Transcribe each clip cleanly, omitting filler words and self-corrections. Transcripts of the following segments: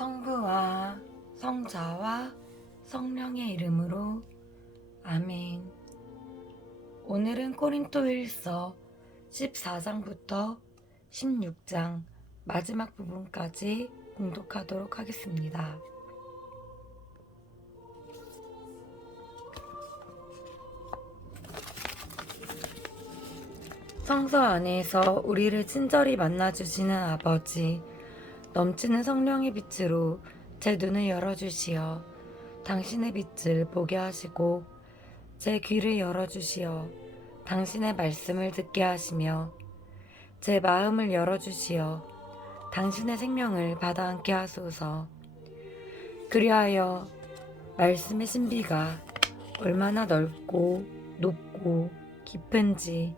성부와 성자와 성령의 이름으로 아멘. 오늘은 고린도일서 14장부터 16장 마지막 부분까지 봉독하도록 하겠습니다. 성서 안에서 우리를 친절히 만나주시는 아버지, 넘치는 성령의 빛으로 제 눈을 열어주시어 당신의 빛을 보게 하시고 제 귀를 열어주시어 당신의 말씀을 듣게 하시며 제 마음을 열어주시어 당신의 생명을 받아 안게 하소서. 그리하여 말씀의 신비가 얼마나 넓고 높고 깊은지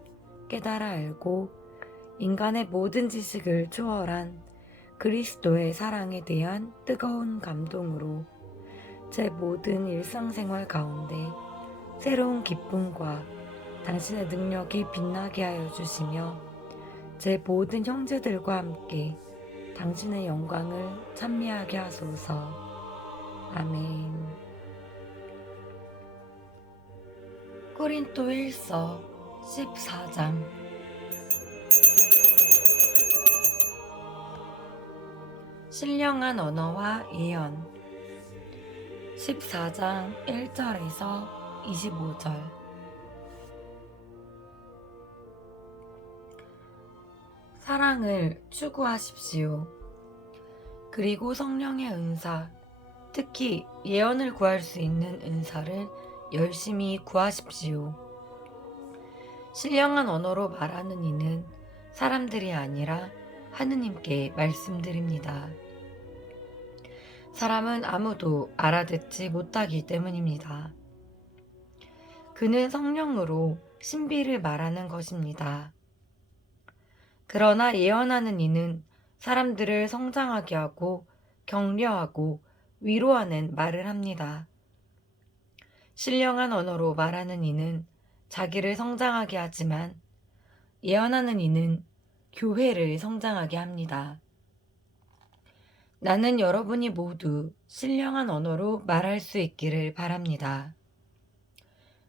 깨달아 알고 인간의 모든 지식을 초월한 그리스도의 사랑에 대한 뜨거운 감동으로 제 모든 일상생활 가운데 새로운 기쁨과 당신의 능력이 빛나게 하여 주시며 제 모든 형제들과 함께 당신의 영광을 찬미하게 하소서. 아멘. 고린도일서 14장. 신령한 언어와 예언. 14장 1절에서 25절. 사랑을 추구하십시오. 그리고 성령의 은사, 특히 예언을 구할 수 있는 은사를 열심히 구하십시오. 신령한 언어로 말하는 이는 사람들이 아니라 하느님께 말씀드립니다. 사람은 아무도 알아듣지 못하기 때문입니다. 그는 성령으로 신비를 말하는 것입니다. 그러나 예언하는 이는 사람들을 성장하게 하고 격려하고 위로하는 말을 합니다. 신령한 언어로 말하는 이는 자기를 성장하게 하지만 예언하는 이는 교회를 성장하게 합니다. 나는 여러분이 모두 신령한 언어로 말할 수 있기를 바랍니다.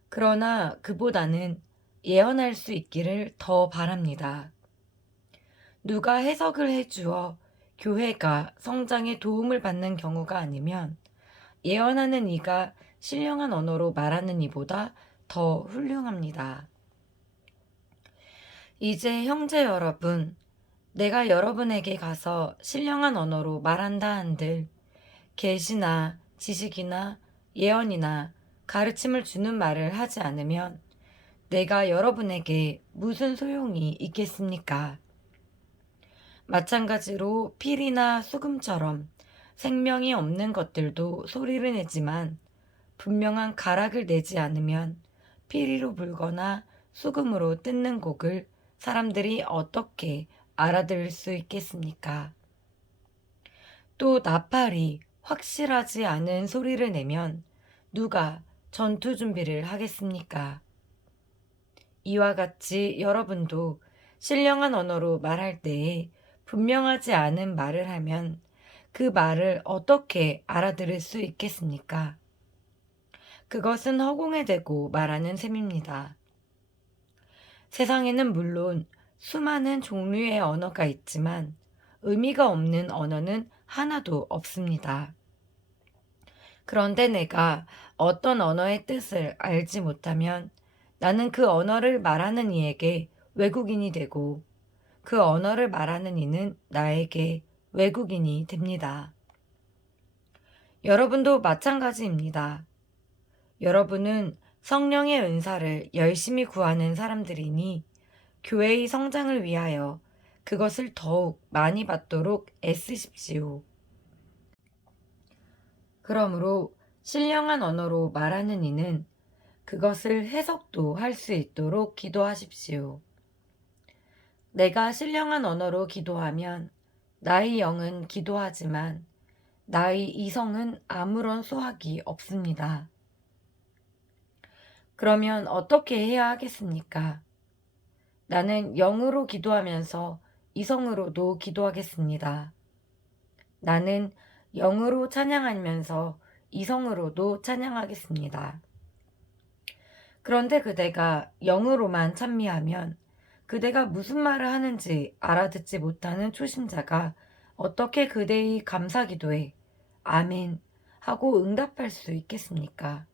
그러나 그보다는 예언할 수 있기를 더 바랍니다. 누가 해석을 해주어 교회가 성장에 도움을 받는 경우가 아니면 예언하는 이가 신령한 언어로 말하는 이보다 더 훌륭합니다. 이제 형제 여러분, 내가 여러분에게 가서 신령한 언어로 말한다 한들 계시나 지식이나 예언이나 가르침을 주는 말을 하지 않으면 내가 여러분에게 무슨 소용이 있겠습니까? 마찬가지로 필이나 수금처럼 생명이 없는 것들도 소리를 내지만 분명한 가락을 내지 않으면 피리로 불거나 수금으로 뜯는 곡을 사람들이 어떻게 알아들을 수 있겠습니까? 또 나팔이 확실하지 않은 소리를 내면 누가 전투 준비를 하겠습니까? 이와 같이 여러분도 신령한 언어로 말할 때에 분명하지 않은 말을 하면 그 말을 어떻게 알아들을 수 있겠습니까? 그것은 허공에 대고 말하는 셈입니다. 세상에는 물론 수많은 종류의 언어가 있지만 의미가 없는 언어는 하나도 없습니다. 그런데 내가 어떤 언어의 뜻을 알지 못하면 나는 그 언어를 말하는 이에게 외국인이 되고 그 언어를 말하는 이는 나에게 외국인이 됩니다. 여러분도 마찬가지입니다. 여러분은 성령의 은사를 열심히 구하는 사람들이니 교회의 성장을 위하여 그것을 더욱 많이 받도록 애쓰십시오. 그러므로 신령한 언어로 말하는 이는 그것을 해석도 할 수 있도록 기도하십시오. 내가 신령한 언어로 기도하면 나의 영은 기도하지만 나의 이성은 아무런 수확이 없습니다. 그러면 어떻게 해야 하겠습니까? 나는 영으로 기도하면서 이성으로도 기도하겠습니다. 나는 영으로 찬양하면서 이성으로도 찬양하겠습니다. 그런데 그대가 영으로만 찬미하면 그대가 무슨 말을 하는지 알아듣지 못하는 초신자가 어떻게 그대의 감사 기도에 아멘 하고 응답할 수 있겠습니까?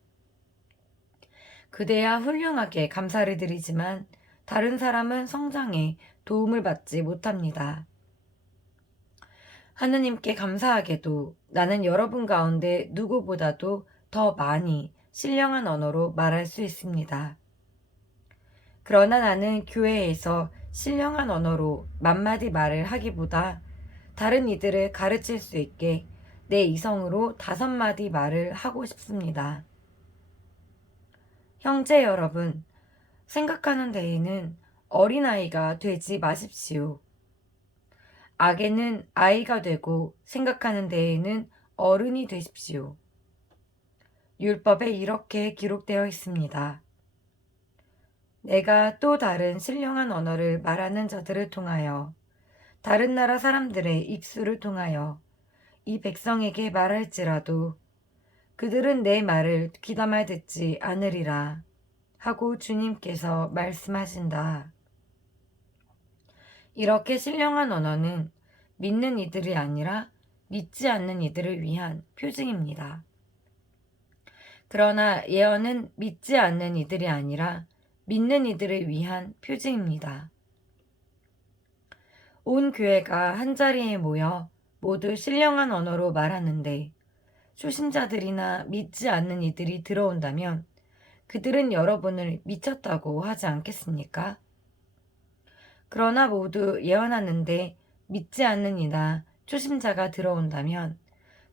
그대야 훌륭하게 감사를 드리지만 다른 사람은 성장에 도움을 받지 못합니다. 하느님께 감사하게도 나는 여러분 가운데 누구보다도 더 많이 신령한 언어로 말할 수 있습니다. 그러나 나는 교회에서 신령한 언어로 만마디 말을 하기보다 다른 이들을 가르칠 수 있게 내 이성으로 5마디 말을 하고 싶습니다. 형제 여러분, 생각하는 데에는 어린아이가 되지 마십시오. 악에는 아이가 되고 생각하는 데에는 어른이 되십시오. 율법에 이렇게 기록되어 있습니다. 내가 또 다른 신령한 언어를 말하는 자들을 통하여 다른 나라 사람들의 입술을 통하여 이 백성에게 말할지라도 그들은 내 말을 귀담아 듣지 않으리라 하고 주님께서 말씀하신다. 이렇게 신령한 언어는 믿는 이들이 아니라 믿지 않는 이들을 위한 표징입니다. 그러나 예언은 믿지 않는 이들이 아니라 믿는 이들을 위한 표징입니다. 온 교회가 한자리에 모여 모두 신령한 언어로 말하는데 초신자들이나 믿지 않는 이들이 들어온다면 그들은 여러분을 미쳤다고 하지 않겠습니까? 그러나 모두 예언하는데 믿지 않는 이나 초심자가 들어온다면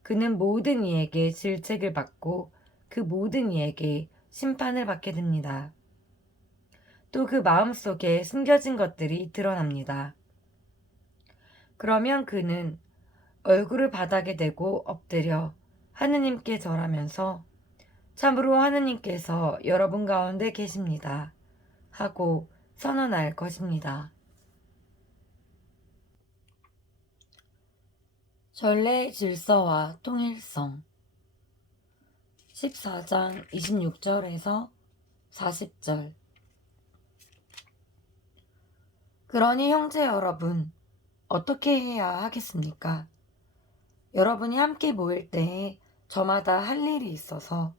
그는 모든 이에게 질책을 받고 그 모든 이에게 심판을 받게 됩니다. 또 그 마음속에 숨겨진 것들이 드러납니다. 그러면 그는 얼굴을 바닥에 대고 엎드려 하느님께 절하면서 참으로 하느님께서 여러분 가운데 계십니다 하고 선언할 것입니다. 전례의 질서와 통일성 14장 26절에서 40절. 그러니 형제 여러분, 어떻게 해야 하겠습니까? 여러분이 함께 모일 때에 저마다 할 일이 있어서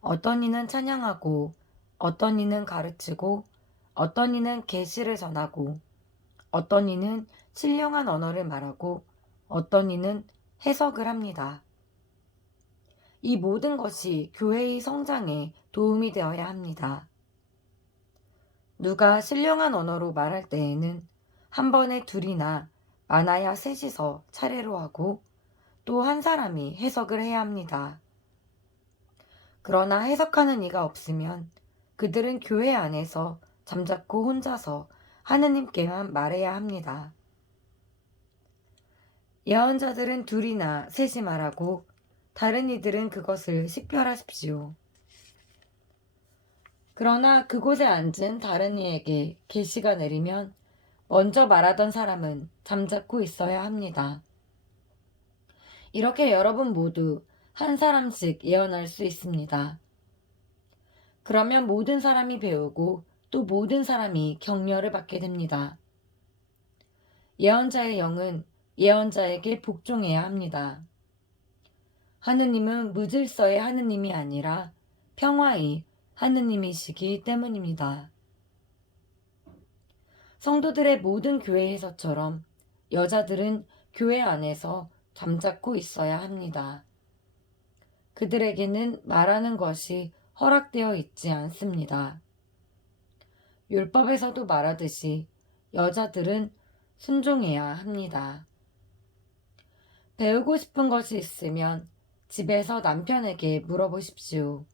어떤 이는 찬양하고 어떤 이는 가르치고 어떤 이는 계시를 전하고 어떤 이는 신령한 언어를 말하고 어떤 이는 해석을 합니다. 이 모든 것이 교회의 성장에 도움이 되어야 합니다. 누가 신령한 언어로 말할 때에는 한 번에 둘이나 많아야 셋이서 차례로 하고 또 한 사람이 해석을 해야 합니다. 그러나 해석하는 이가 없으면 그들은 교회 안에서 잠자코 혼자서 하느님께만 말해야 합니다. 예언자들은 둘이나 셋이 말하고 다른 이들은 그것을 식별하십시오. 그러나 그곳에 앉은 다른 이에게 계시가 내리면 먼저 말하던 사람은 잠자코 있어야 합니다. 이렇게 여러분 모두 한 사람씩 예언할 수 있습니다. 그러면 모든 사람이 배우고 또 모든 사람이 격려를 받게 됩니다. 예언자의 영은 예언자에게 복종해야 합니다. 하느님은 무질서의 하느님이 아니라 평화의 하느님이시기 때문입니다. 성도들의 모든 교회에서처럼 여자들은 교회 안에서 잠자코 있어야 합니다. 그들에게는 말하는 것이 허락되어 있지 않습니다. 율법에서도 말하듯이 여자들은 순종해야 합니다. 배우고 싶은 것이 있으면 집에서 남편에게 물어보십시오.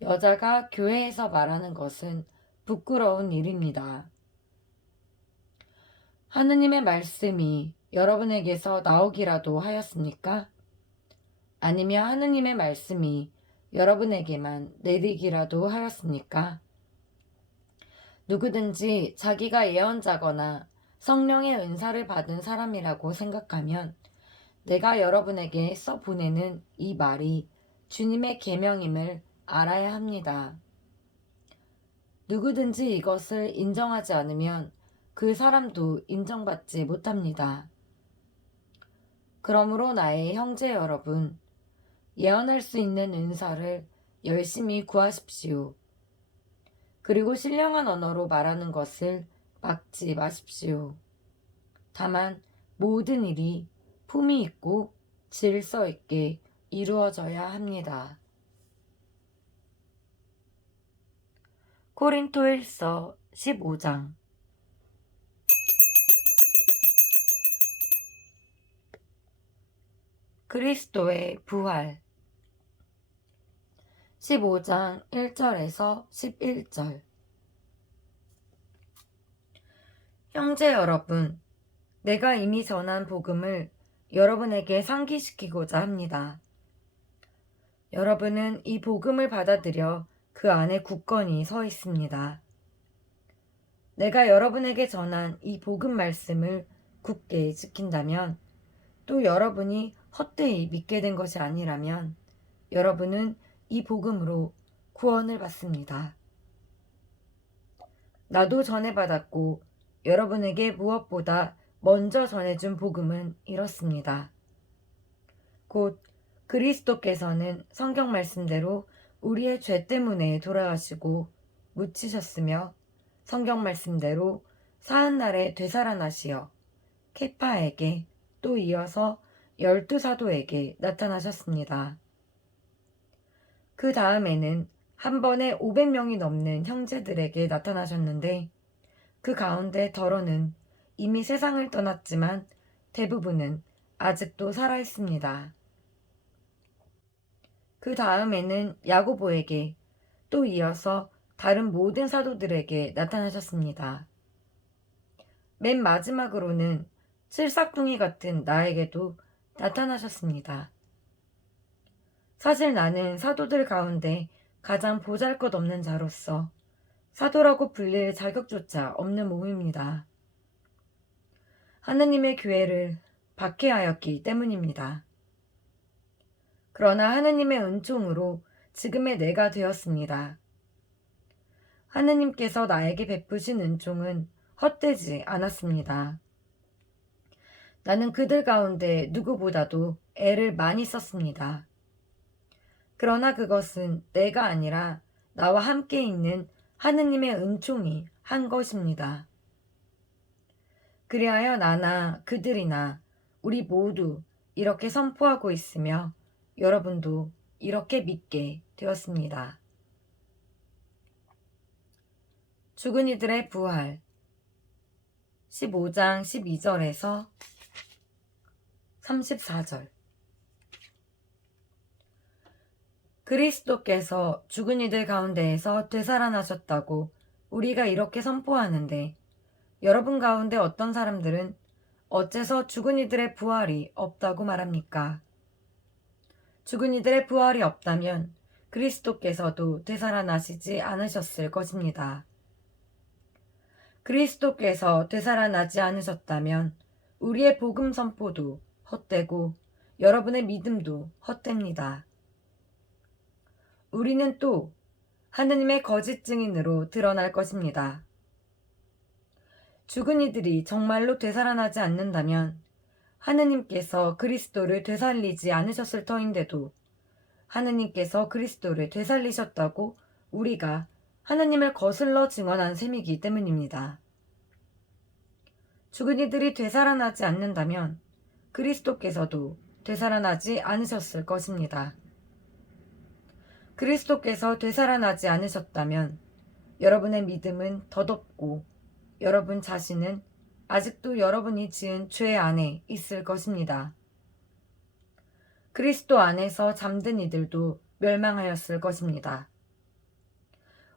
여자가 교회에서 말하는 것은 부끄러운 일입니다. 하느님의 말씀이 여러분에게서 나오기라도 하였습니까? 아니면 하느님의 말씀이 여러분에게만 내리기라도 하였습니까? 누구든지 자기가 예언자거나 성령의 은사를 받은 사람이라고 생각하면 내가 여러분에게 써보내는 이 말이 주님의 계명임을 알아야 합니다. 누구든지 이것을 인정하지 않으면 그 사람도 인정받지 못합니다. 그러므로 나의 형제 여러분, 예언할 수 있는 은사를 열심히 구하십시오. 그리고 신령한 언어로 말하는 것을 막지 마십시오. 다만 모든 일이 품위 있고 질서 있게 이루어져야 합니다. 코린토일서 15장. 그리스도의 부활. 15장 1절에서 11절. 형제 여러분, 내가 이미 전한 복음을 여러분에게 상기시키고자 합니다. 여러분은 이 복음을 받아들여 그 안에 굳건히 서 있습니다. 내가 여러분에게 전한 이 복음 말씀을 굳게 지킨다면, 또 여러분이 헛되이 믿게 된 것이 아니라면 여러분은 이 복음으로 구원을 받습니다. 나도 전해받았고 여러분에게 무엇보다 먼저 전해준 복음은 이렇습니다. 곧 그리스도께서는 성경 말씀대로 우리의 죄 때문에 돌아가시고 묻히셨으며 성경 말씀대로 사흘 날에 되살아나시어 케파에게 또 이어서 12사도에게 나타나셨습니다. 그 다음에는 한 번에 500명이 넘는 형제들에게 나타나셨는데 그 가운데 더러는 이미 세상을 떠났지만 대부분은 아직도 살아있습니다. 그 다음에는 야고보에게 또 이어서 다른 모든 사도들에게 나타나셨습니다. 맨 마지막으로는 칠삭둥이 같은 나에게도 나타나셨습니다. 사실 나는 사도들 가운데 가장 보잘것없는 자로서 사도라고 불릴 자격조차 없는 몸입니다. 하느님의 교회를 박해하였기 때문입니다. 그러나 하느님의 은총으로 지금의 내가 되었습니다. 하느님께서 나에게 베푸신 은총은 헛되지 않았습니다. 나는 그들 가운데 누구보다도 애를 많이 썼습니다. 그러나 그것은 내가 아니라 나와 함께 있는 하느님의 은총이 한 것입니다. 그리하여 나나 그들이나 우리 모두 이렇게 선포하고 있으며 여러분도 이렇게 믿게 되었습니다. 죽은 이들의 부활. 15장 12절에서 34절. 그리스도께서 죽은 이들 가운데에서 되살아나셨다고 우리가 이렇게 선포하는데 여러분 가운데 어떤 사람들은 어째서 죽은 이들의 부활이 없다고 말합니까? 죽은 이들의 부활이 없다면 그리스도께서도 되살아나시지 않으셨을 것입니다. 그리스도께서 되살아나지 않으셨다면 우리의 복음 선포도 헛되고 여러분의 믿음도 헛됩니다. 우리는 또 하느님의 거짓 증인으로 드러날 것입니다. 죽은 이들이 정말로 되살아나지 않는다면 하느님께서 그리스도를 되살리지 않으셨을 터인데도 하느님께서 그리스도를 되살리셨다고 우리가 하느님을 거슬러 증언한 셈이기 때문입니다. 죽은 이들이 되살아나지 않는다면 그리스도께서도 되살아나지 않으셨을 것입니다. 그리스도께서 되살아나지 않으셨다면 여러분의 믿음은 덧없고 여러분 자신은 아직도 여러분이 지은 죄 안에 있을 것입니다. 그리스도 안에서 잠든 이들도 멸망하였을 것입니다.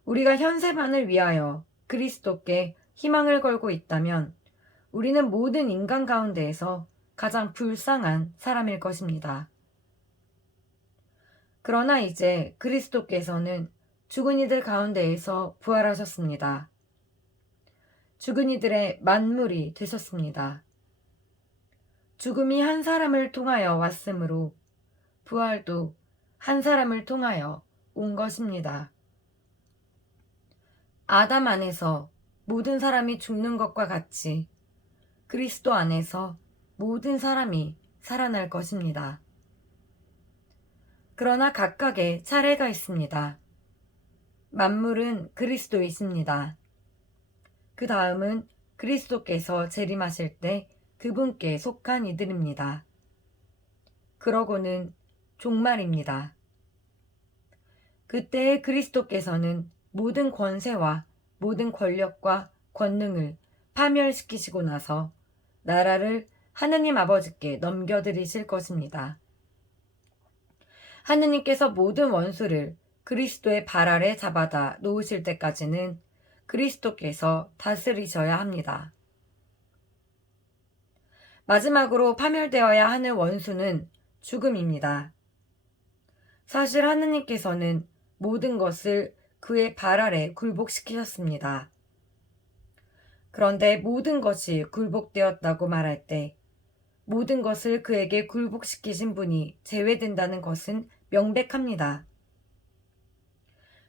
우리가 현세만을 위하여 그리스도께 희망을 걸고 있다면 우리는 모든 인간 가운데에서 가장 불쌍한 사람일 것입니다. 그러나 이제 그리스도께서는 죽은 이들 가운데에서 부활하셨습니다. 죽은 이들의 만물이 되셨습니다. 죽음이 한 사람을 통하여 왔으므로 부활도 한 사람을 통하여 온 것입니다. 아담 안에서 모든 사람이 죽는 것과 같이 그리스도 안에서 모든 사람이 살아날 것입니다. 그러나 각각의 차례가 있습니다. 만물은 그리스도이십니다. 그 다음은 그리스도께서 재림하실 때 그분께 속한 이들입니다. 그러고는 종말입니다. 그때의 그리스도께서는 모든 권세와 모든 권력과 권능을 파멸시키시고 나서 나라를 하느님 아버지께 넘겨드리실 것입니다. 하느님께서 모든 원수를 그리스도의 발 아래 잡아다 놓으실 때까지는 그리스도께서 다스리셔야 합니다. 마지막으로 파멸되어야 하는 원수는 죽음입니다. 사실 하느님께서는 모든 것을 그의 발 아래 굴복시키셨습니다. 그런데 모든 것이 굴복되었다고 말할 때 모든 것을 그에게 굴복시키신 분이 제외된다는 것은 명백합니다.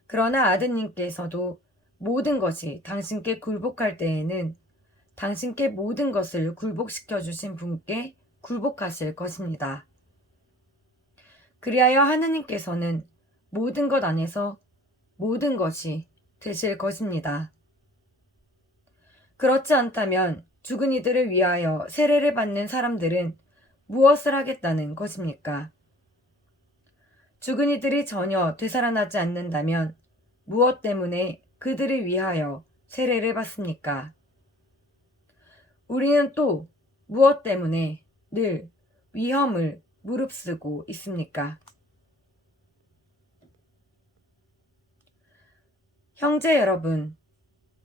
그러나 아드님께서도 모든 것이 당신께 굴복할 때에는 당신께 모든 것을 굴복시켜 주신 분께 굴복하실 것입니다. 그리하여 하느님께서는 모든 것 안에서 모든 것이 되실 것입니다. 그렇지 않다면 죽은 이들을 위하여 세례를 받는 사람들은 무엇을 하겠다는 것입니까? 죽은 이들이 전혀 되살아나지 않는다면 무엇 때문에 그들을 위하여 세례를 받습니까? 우리는 또 무엇 때문에 늘 위험을 무릅쓰고 있습니까? 형제 여러분,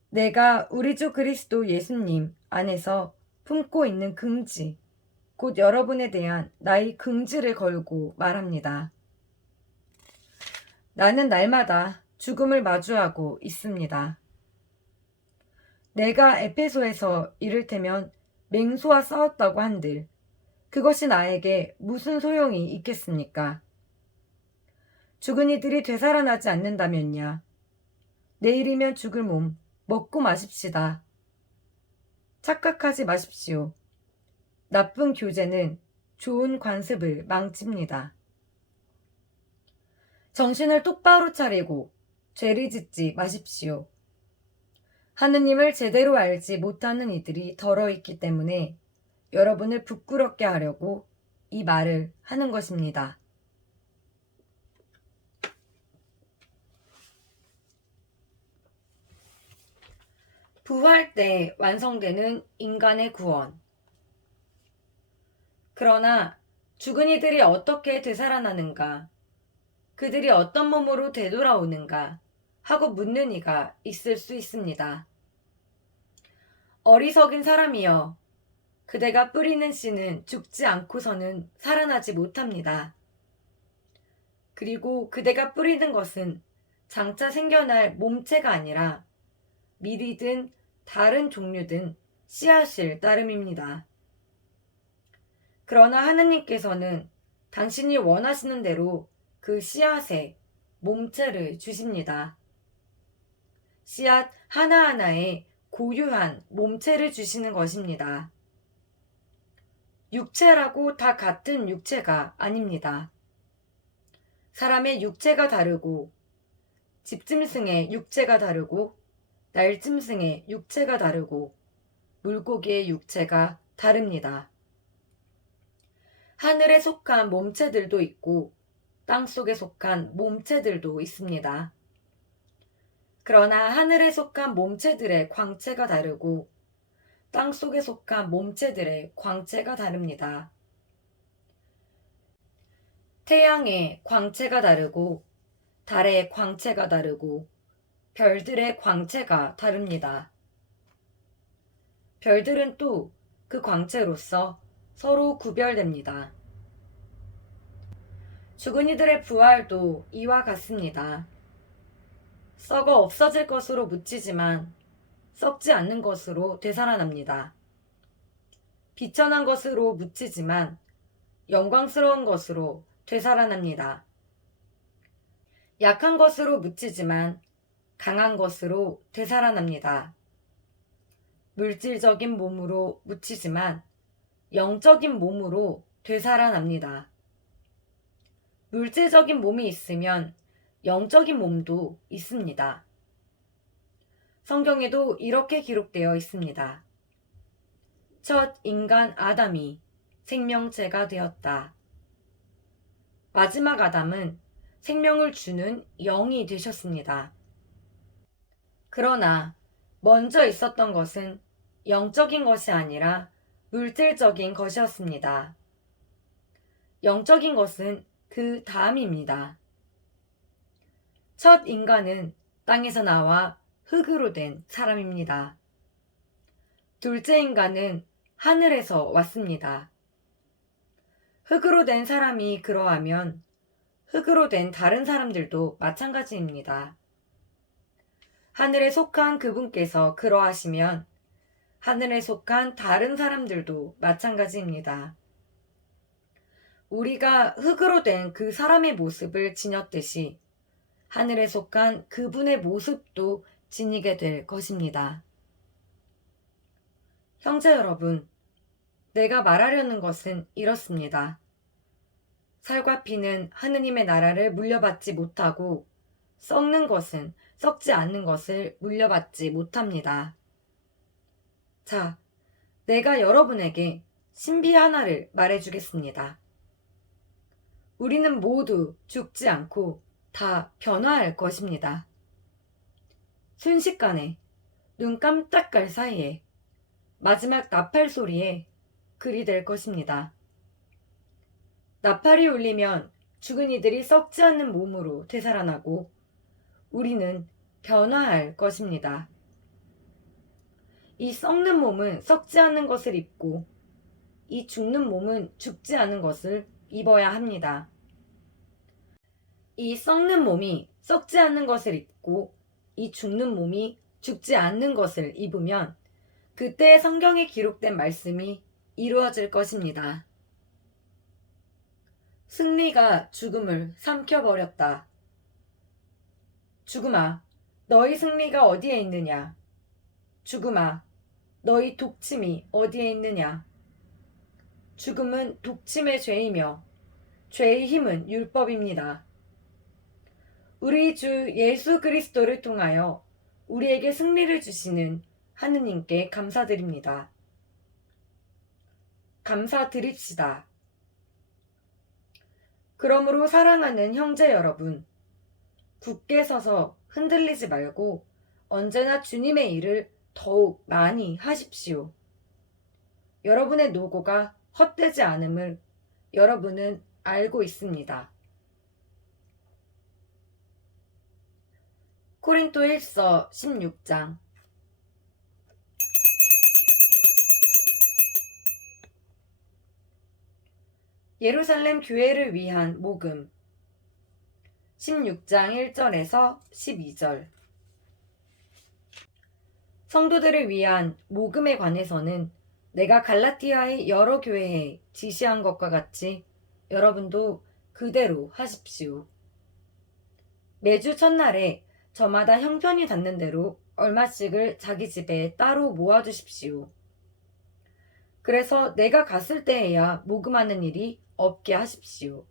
내가 우리 주 그리스도 예수님 안에서 품고 있는 긍지, 곧 여러분에 대한 나의 긍지를 걸고 말합니다. 나는 날마다 죽음을 마주하고 있습니다. 내가 에페소에서 이를테면 맹수와 싸웠다고 한들 그것이 나에게 무슨 소용이 있겠습니까? 죽은 이들이 되살아나지 않는다면야 내일이면 죽을 몸 먹고 마십시다. 착각하지 마십시오. 나쁜 교제는 좋은 관습을 망칩니다. 정신을 똑바로 차리고 죄를 짓지 마십시오. 하느님을 제대로 알지 못하는 이들이 덜어 있기 때문에 여러분을 부끄럽게 하려고 이 말을 하는 것입니다. 부활 때 완성되는 인간의 구원. 그러나 죽은 이들이 어떻게 되살아나는가, 그들이 어떤 몸으로 되돌아오는가 하고 묻는 이가 있을 수 있습니다. 어리석은 사람이여, 그대가 뿌리는 씨는 죽지 않고서는 살아나지 못합니다. 그리고 그대가 뿌리는 것은 장차 생겨날 몸체가 아니라 밀이든 다른 종류든 씨앗일 따름입니다. 그러나 하느님께서는 당신이 원하시는 대로 그 씨앗에 몸체를 주십니다. 씨앗 하나하나에 고유한 몸체를 주시는 것입니다. 육체라고 다 같은 육체가 아닙니다. 사람의 육체가 다르고 집짐승의 육체가 다르고 날짐승의 육체가 다르고 물고기의 육체가 다릅니다. 하늘에 속한 몸체들도 있고 땅속에 속한 몸체들도 있습니다. 그러나 하늘에 속한 몸체들의 광채가 다르고 땅속에 속한 몸체들의 광채가 다릅니다. 태양의 광채가 다르고 달의 광채가 다르고 별들의 광채가 다릅니다. 별들은 또 그 광채로서 서로 구별됩니다. 죽은 이들의 부활도 이와 같습니다. 썩어 없어질 것으로 묻히지만 썩지 않는 것으로 되살아납니다. 비천한 것으로 묻히지만 영광스러운 것으로 되살아납니다. 약한 것으로 묻히지만 강한 것으로 되살아납니다. 물질적인 몸으로 묻히지만 영적인 몸으로 되살아납니다. 물질적인 몸이 있으면 영적인 몸도 있습니다. 성경에도 이렇게 기록되어 있습니다. 첫 인간 아담이 생명체가 되었다. 마지막 아담은 생명을 주는 영이 되셨습니다. 그러나 먼저 있었던 것은 영적인 것이 아니라 물질적인 것이었습니다. 영적인 것은 그 다음입니다. 첫 인간은 땅에서 나와 흙으로 된 사람입니다. 둘째 인간은 하늘에서 왔습니다. 흙으로 된 사람이 그러하면 흙으로 된 다른 사람들도 마찬가지입니다. 하늘에 속한 그분께서 그러하시면 하늘에 속한 다른 사람들도 마찬가지입니다. 우리가 흙으로 된 그 사람의 모습을 지녔듯이 하늘에 속한 그분의 모습도 지니게 될 것입니다. 형제 여러분, 내가 말하려는 것은 이렇습니다. 살과 피는 하느님의 나라를 물려받지 못하고 썩는 것은 썩지 않는 것을 물려받지 못합니다. 자, 내가 여러분에게 신비 하나를 말해주겠습니다. 우리는 모두 죽지 않고 다 변화할 것입니다. 순식간에 눈 깜짝할 사이에 마지막 나팔 소리에 그리 될 것입니다. 나팔이 울리면 죽은 이들이 썩지 않는 몸으로 되살아나고 우리는 변화할 것입니다. 이 썩는 몸은 썩지 않는 것을 입고 이 죽는 몸은 죽지 않은 것을 입어야 합니다. 이 썩는 몸이 썩지 않는 것을 입고 이 죽는 몸이 죽지 않는 것을 입으면 그때 성경에 기록된 말씀이 이루어질 것입니다. 승리가 죽음을 삼켜버렸다. 죽음아, 너희 승리가 어디에 있느냐? 죽음아, 너희 독침이 어디에 있느냐? 죽음은 독침의 죄이며 죄의 힘은 율법입니다. 우리 주 예수 그리스도를 통하여 우리에게 승리를 주시는 하느님께 감사드립니다. 감사드립시다. 그러므로 사랑하는 형제 여러분, 굳게 서서 흔들리지 말고 언제나 주님의 일을 더욱 많이 하십시오. 여러분의 노고가 헛되지 않음을 여러분은 알고 있습니다. 코린토일서 16장. 예루살렘 교회를 위한 모금 16장 1절에서 12절. 성도들을 위한 모금에 관해서는 내가 갈라티아의 여러 교회에 지시한 것과 같이 여러분도 그대로 하십시오. 매주 첫날에 저마다 형편이 닿는 대로 얼마씩을 자기 집에 따로 모아두십시오. 그래서 내가 갔을 때에야 모금하는 일이 없게 하십시오.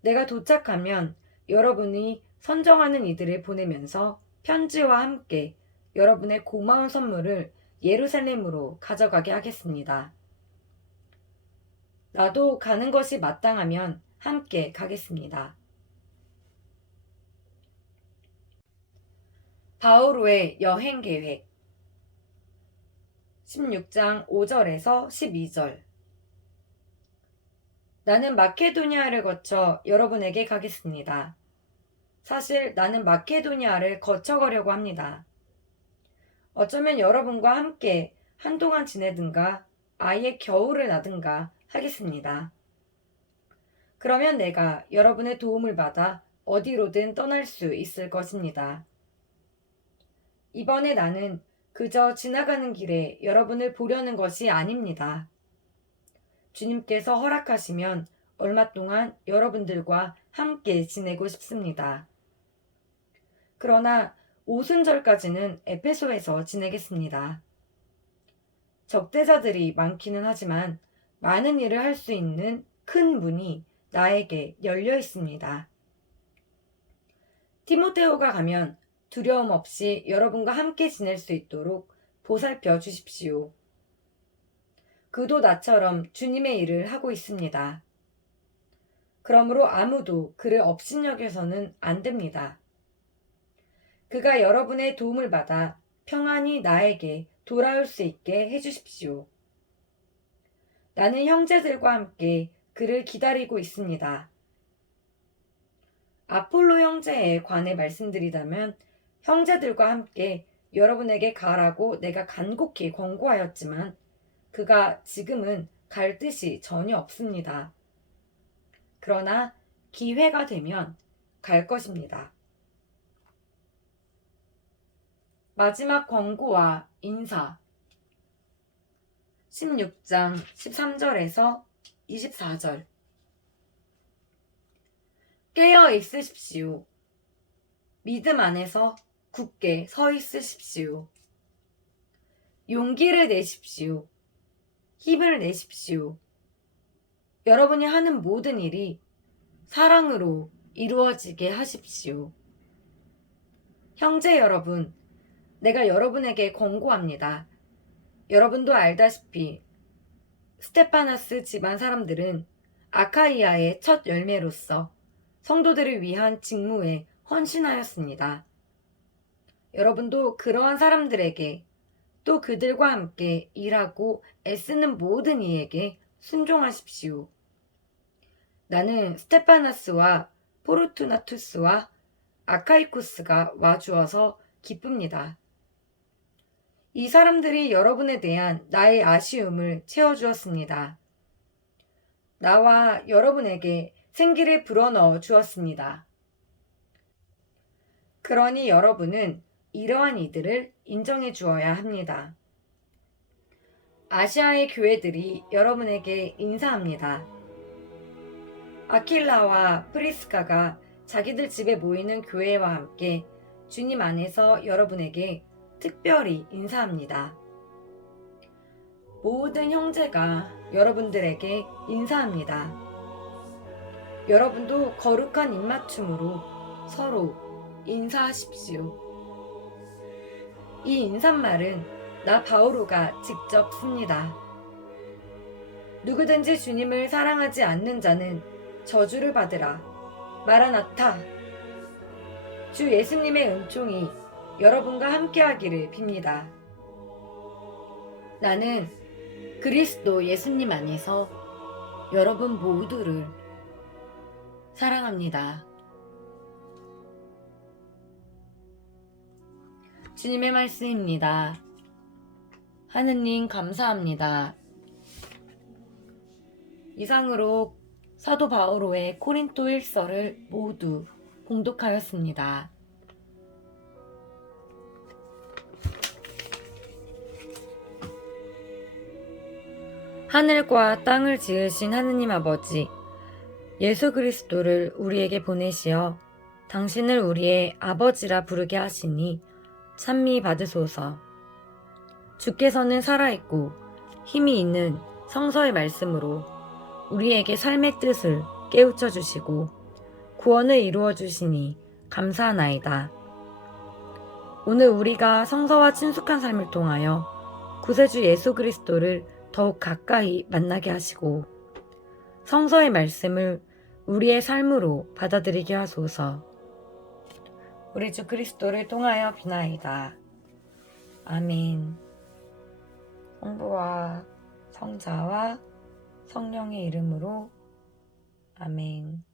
내가 도착하면 여러분이 선정하는 이들을 보내면서 편지와 함께 여러분의 고마운 선물을 예루살렘으로 가져가게 하겠습니다. 나도 가는 것이 마땅하면 함께 가겠습니다. 바오로의 여행 계획 16장 5절에서 12절. 나는 마케도니아를 거쳐 여러분에게 가겠습니다. 사실 나는 마케도니아를 거쳐가려고 합니다. 어쩌면 여러분과 함께 한동안 지내든가 아예 겨울을 나든가 하겠습니다. 그러면 내가 여러분의 도움을 받아 어디로든 떠날 수 있을 것입니다. 이번에 나는 그저 지나가는 길에 여러분을 보려는 것이 아닙니다. 주님께서 허락하시면 얼마 동안 여러분들과 함께 지내고 싶습니다. 그러나 오순절까지는 에페소에서 지내겠습니다. 적대자들이 많기는 하지만 많은 일을 할 수 있는 큰 문이 나에게 열려 있습니다. 티모테오가 가면 두려움 없이 여러분과 함께 지낼 수 있도록 보살펴 주십시오. 그도 나처럼 주님의 일을 하고 있습니다. 그러므로 아무도 그를 업신여겨서는 안 됩니다. 그가 여러분의 도움을 받아 평안히 나에게 돌아올 수 있게 해주십시오. 나는 형제들과 함께 그를 기다리고 있습니다. 아폴로 형제에 관해 말씀드리자면 형제들과 함께 여러분에게 가라고 내가 간곡히 권고하였지만 그가 지금은 갈 뜻이 전혀 없습니다. 그러나 기회가 되면 갈 것입니다. 마지막 권고와 인사 16장 13절에서 24절 깨어 있으십시오. 믿음 안에서 굳게 서 있으십시오. 용기를 내십시오. 힘을 내십시오. 여러분이 하는 모든 일이 사랑으로 이루어지게 하십시오. 형제 여러분, 내가 여러분에게 권고합니다. 여러분도 알다시피 스테파나스 집안 사람들은 아카이아의 첫 열매로서 성도들을 위한 직무에 헌신하였습니다. 여러분도 그러한 사람들에게 또 그들과 함께 일하고 애쓰는 모든 이에게 순종하십시오. 나는 스테파나스와 포르투나투스와 아카이코스가 와주어서 기쁩니다. 이 사람들이 여러분에 대한 나의 아쉬움을 채워주었습니다. 나와 여러분에게 생기를 불어넣어 주었습니다. 그러니 여러분은 이러한 이들을 인정해 주어야 합니다. 아시아의 교회들이 여러분에게 인사합니다. 아킬라와 프리스카가 자기들 집에 모이는 교회와 함께 주님 안에서 여러분에게 특별히 인사합니다. 모든 형제가 여러분들에게 인사합니다. 여러분도 거룩한 입맞춤으로 서로 인사하십시오. 이 인사말은 나 바오로가 직접 씁니다. 누구든지 주님을 사랑하지 않는 자는 저주를 받으라. 마라나타. 주 예수님의 은총이 여러분과 함께하기를 빕니다. 나는 그리스도 예수님 안에서 여러분 모두를 사랑합니다. 주님의 말씀입니다. 하느님 감사합니다. 이상으로 사도 바오로의 코린토 1서를 모두 봉독하였습니다. 하늘과 땅을 지으신 하느님 아버지, 예수 그리스도를 우리에게 보내시어 당신을 우리의 아버지라 부르게 하시니 찬미 받으소서. 주께서는 살아있고 힘이 있는 성서의 말씀으로 우리에게 삶의 뜻을 깨우쳐 주시고 구원을 이루어 주시니 감사하나이다. 오늘 우리가 성서와 친숙한 삶을 통하여 구세주 예수 그리스도를 더욱 가까이 만나게 하시고 성서의 말씀을 우리의 삶으로 받아들이게 하소서. 우리 주 그리스도를 통하여 비나이다. 아멘. 성부와 성자와 성령의 이름으로 아멘.